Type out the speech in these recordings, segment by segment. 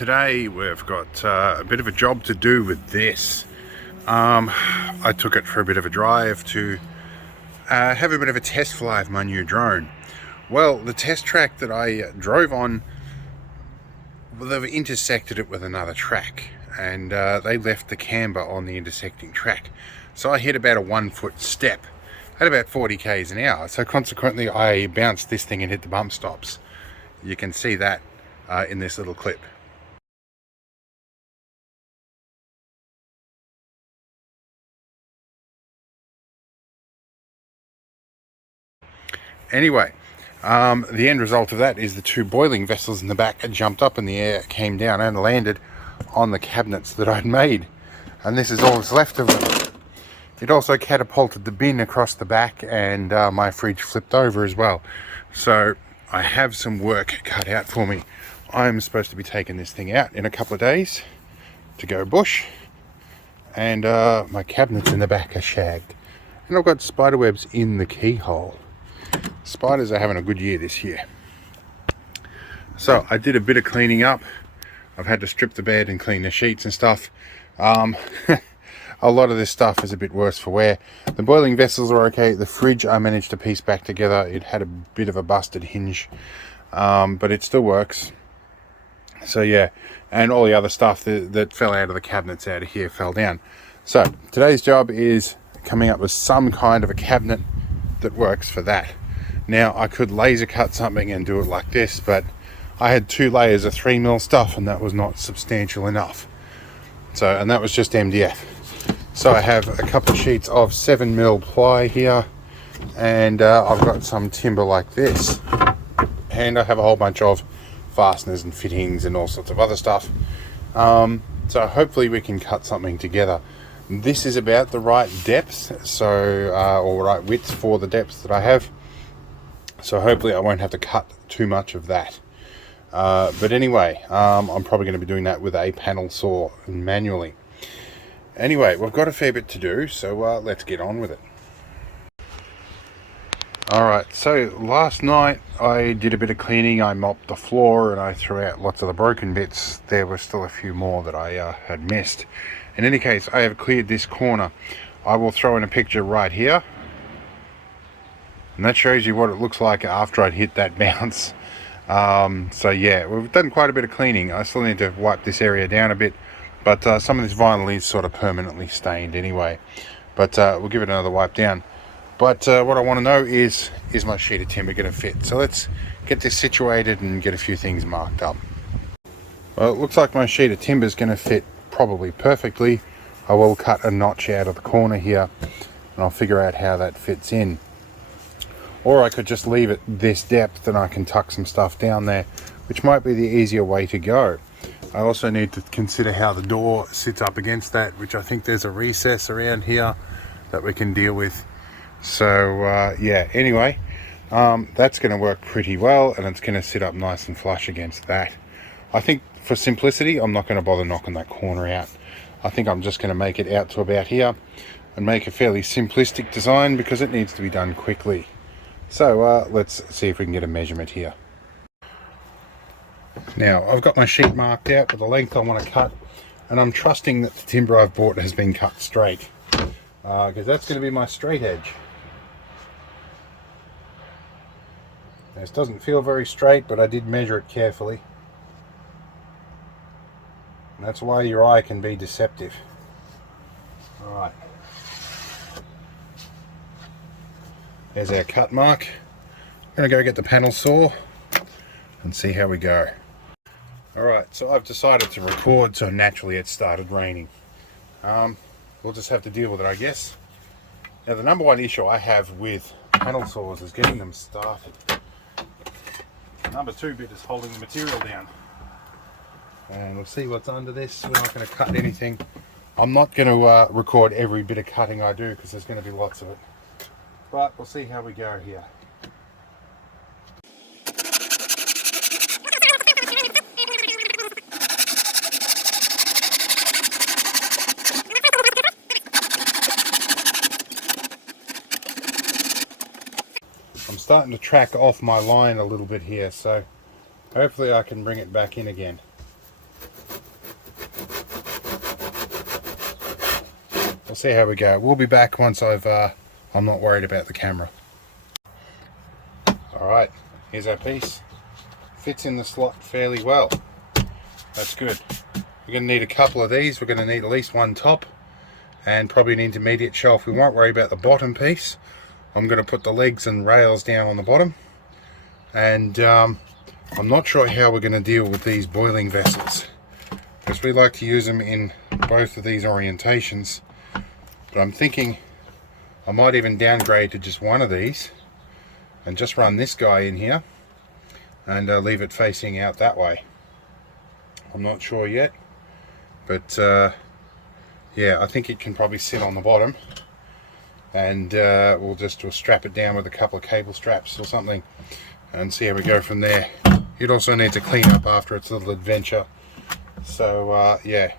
today we've got a bit of a job to do with this. I took it for a bit of a drive to have a bit of a test fly of my new drone. Well, the test track that I drove on, they've intersected it with another track, and they left the camber on the intersecting track. So I hit about a 1 foot step at about 40 k's an hour. So consequently I bounced this thing and hit the bump stops. You can see that in this little clip. Anyway, the end result of that is the two boiling vessels in the back had jumped up in the air, came down and landed on the cabinets that I'd made. And this is all that's left of them. It also catapulted the bin across the back, and my fridge flipped over as well. So I have some work cut out for me. I'm supposed to be taking this thing out in a couple of days to go bush. And my cabinets in the back are shagged. And I've got spider webs in the keyhole. Spiders are having a good year this year. So I did a bit of cleaning up. I've had to strip the bed and clean the sheets and stuff. A lot of this stuff is a bit worse for wear. The boiling vessels are okay. The fridge I managed to piece back together. It had a bit of a busted hinge, but it still works. So yeah, and all the other stuff that fell out of the cabinets out of here fell down. So today's job is coming up with some kind of a cabinet that works for that. Now I could laser cut something and do it like this, but I had 2 layers of 3mm stuff and that was not substantial enough. So, and that was just MDF. So I have a couple of sheets of 7mm ply here, and I've got some timber like this, and I have a whole bunch of fasteners and fittings and all sorts of other stuff. So hopefully we can cut something together. This is about the right depth, so or right width for the depth that I have. So hopefully I won't have to cut too much of that. But anyway, I'm probably going to be doing that with a panel saw manually. Anyway, we've got a fair bit to do, so let's get on with it. Alright, so last night I did a bit of cleaning. I mopped the floor and I threw out lots of the broken bits. There were still a few more that I had missed. In any case, I have cleared this corner. I will throw in a picture right here. And that shows you what it looks like after I'd hit that bounce. So yeah, we've done quite a bit of cleaning. I still need to wipe this area down a bit, but some of this vinyl is sort of permanently stained anyway. But we'll give it another wipe down. But what I want to know is my sheet of timber going to fit? So let's get this situated and get a few things marked up. Well, it looks like my sheet of timber is going to fit probably perfectly. I will cut a notch out of the corner here and I'll figure out how that fits in. Or I could just leave it this depth and I can tuck some stuff down there, which might be the easier way to go. I also need to consider how the door sits up against that, which I think there's a recess around here that we can deal with. So yeah, anyway, that's going to work pretty well, and it's going to sit up nice and flush against that. I think for simplicity, I'm not going to bother knocking that corner out. I think I'm just going to make it out to about here and make a fairly simplistic design because it needs to be done quickly. So let's see if we can get a measurement here. Now I've got my sheet marked out with the length I want to cut, and I'm trusting that the timber I've bought has been cut straight, because that's going to be my straight edge. This doesn't feel very straight, but I did measure it carefully. And that's why your eye can be deceptive. Alright. There's our cut mark. I'm going to go get the panel saw and see how we go. Alright, so I've decided to record, so naturally it started raining. We'll just have to deal with it, I guess. Now the number one issue I have with panel saws is getting them started. The number 2 bit is holding the material down. And we'll see what's under this. We're not going to cut anything. I'm not going to record every bit of cutting I do because there's going to be lots of it. But we'll see how we go here. I'm starting to track off my line a little bit here, so hopefully I can bring it back in again. we'll see how we go. We'll be back once I'm not worried about the camera. Alright, here's our piece. Fits in the slot fairly well. That's good. We're going to need a couple of these. We're going to need at least one top and probably an intermediate shelf. We won't worry about the bottom piece. I'm going to put the legs and rails down on the bottom, and I'm not sure how we're going to deal with these boiling vessels, because we like to use them in both of these orientations, but I'm thinking I might even downgrade to just one of these and just run this guy in here and leave it facing out that way. I'm not sure yet, but yeah, I think it can probably sit on the bottom, and we'll strap it down with a couple of cable straps or something and see how we go from there. It also needs a clean up after its little adventure, so yeah,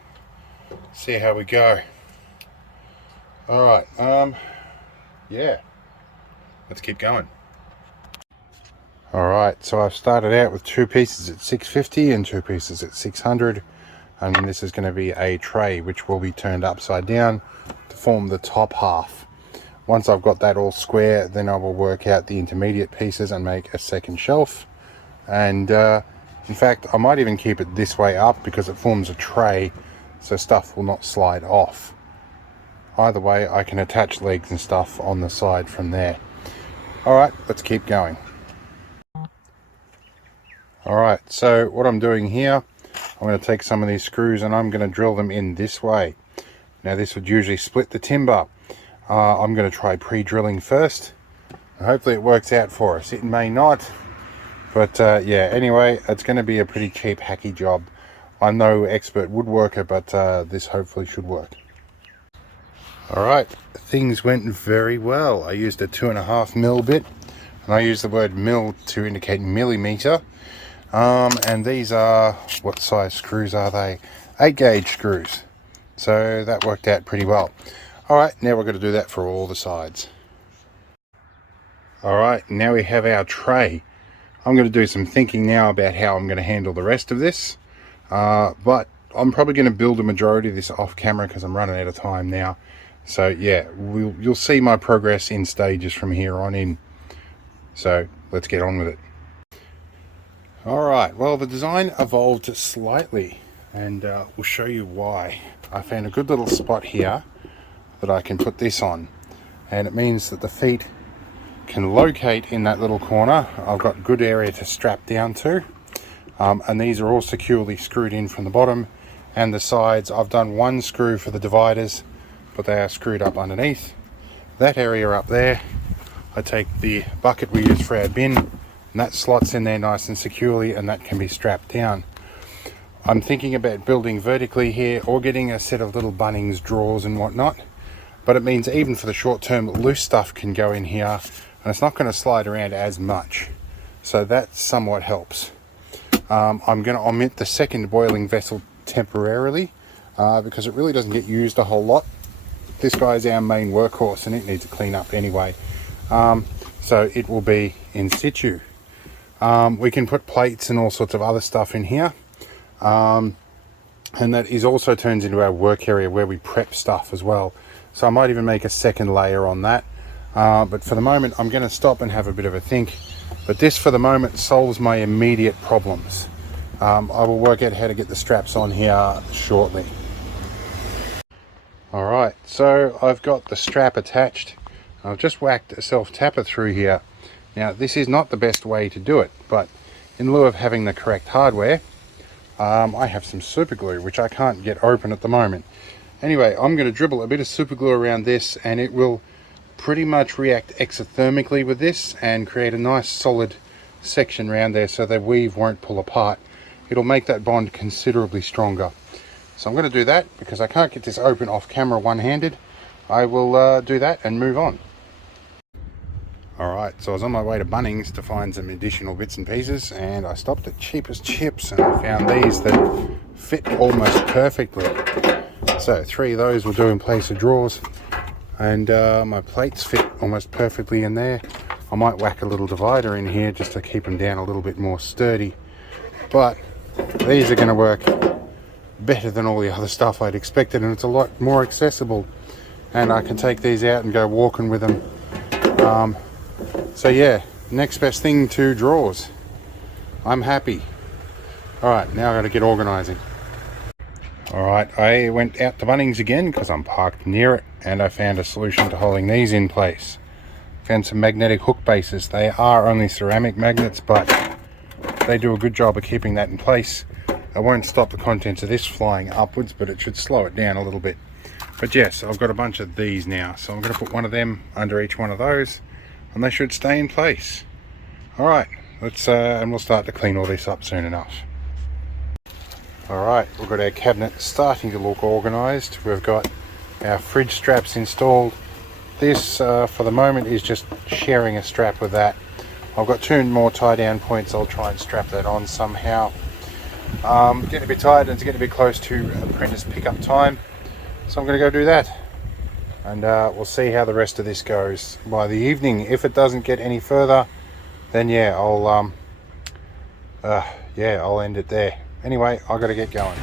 see how we go. Alright, yeah, let's keep going. Alright, so I've started out with two pieces at 650 and two pieces at 600, and this is going to be a tray which will be turned upside down to form the top half. Once I've got that all square, then I will work out the intermediate pieces and make a second shelf. And in fact, I might even keep it this way up because it forms a tray, so stuff will not slide off. Either way, I can attach legs and stuff on the side from there. Alright, let's keep going. Alright, so what I'm doing here, I'm going to take some of these screws and I'm going to drill them in this way. Now this would usually split the timber. I'm going to try pre-drilling first. Hopefully it works out for us. It may not, but yeah, anyway, it's going to be a pretty cheap hacky job. I'm no expert woodworker, but this hopefully should work. Alright, things went very well. I used a 2.5 mil bit, and I use the word mil to indicate millimeter. And these are, what size screws are they? 8 gauge screws. So that worked out pretty well. Alright, now we're going to do that for all the sides. Alright, now we have our tray. I'm going to do some thinking now about how I'm going to handle the rest of this. But I'm probably going to build a majority of this off camera because I'm running out of time now. So yeah, you'll see my progress in stages from here on in. So let's get on with it. Alright, well the design evolved slightly, and we'll show you why. I found a good little spot here that I can put this on, and it means that the feet can locate in that little corner. I've got good area to strap down to, and these are all securely screwed in from the bottom and the sides. I've done one screw for the dividers, but they are screwed up underneath. That area up there, I take the bucket we use for our bin, and that slots in there nice and securely, and that can be strapped down. I'm thinking about building vertically here or getting a set of little Bunnings drawers and whatnot, but it means even for the short term, loose stuff can go in here and it's not going to slide around as much, so that somewhat helps. I'm going to omit the second boiling vessel temporarily because it really doesn't get used a whole lot. This guy is our main workhorse and it needs a clean up anyway, so it will be in situ. We can put plates and all sorts of other stuff in here, and that is also turns into our work area where we prep stuff as well. So I might even make a second layer on that, but for the moment I'm going to stop and have a bit of a think. But this for the moment solves my immediate problems. I will work out how to get the straps on here shortly. Alright, so I've got the strap attached. I've just whacked a self-tapper through here. Now this is not the best way to do it, but in lieu of having the correct hardware, I have some super glue which I can't get open at the moment. Anyway, I'm going to dribble a bit of super glue around this, and it will pretty much react exothermically with this and create a nice solid section around there so the weave won't pull apart. It'll make that bond considerably stronger. So I'm going to do that because I can't get this open off camera one-handed. I will do that and move on. Alright, so I was on my way to Bunnings to find some additional bits and pieces, and I stopped at Cheapest Chips and I found these that fit almost perfectly. So 3 of those will do in place of drawers, and my plates fit almost perfectly in there. I might whack a little divider in here just to keep them down a little bit more sturdy, but these are going to work better than all the other stuff I'd expected, and it's a lot more accessible. and I can take these out and go walking with them. So yeah, next best thing to drawers. I'm happy. Alright, now I gotta get organising. Alright, I went out to Bunnings again because I'm parked near it, and I found a solution to holding these in place. Found some magnetic hook bases. They are only ceramic magnets, but they do a good job of keeping that in place. I won't stop the contents of this flying upwards, but it should slow it down a little bit. But yes, I've got a bunch of these now, so I'm going to put one of them under each one of those, and they should stay in place. Alright, let's and we'll start to clean all this up soon enough. Alright, we've got our cabinet starting to look organised. We've got our fridge straps installed. This for the moment is just sharing a strap with that. I've got 2 more tie down points. I'll try and strap that on somehow. Getting a bit tired and it's getting a bit close to apprentice pickup time, so I'm going to go do that, and we'll see how the rest of this goes by the evening. If it doesn't get any further, then yeah, I'll end it there. Anyway, I've got to get going.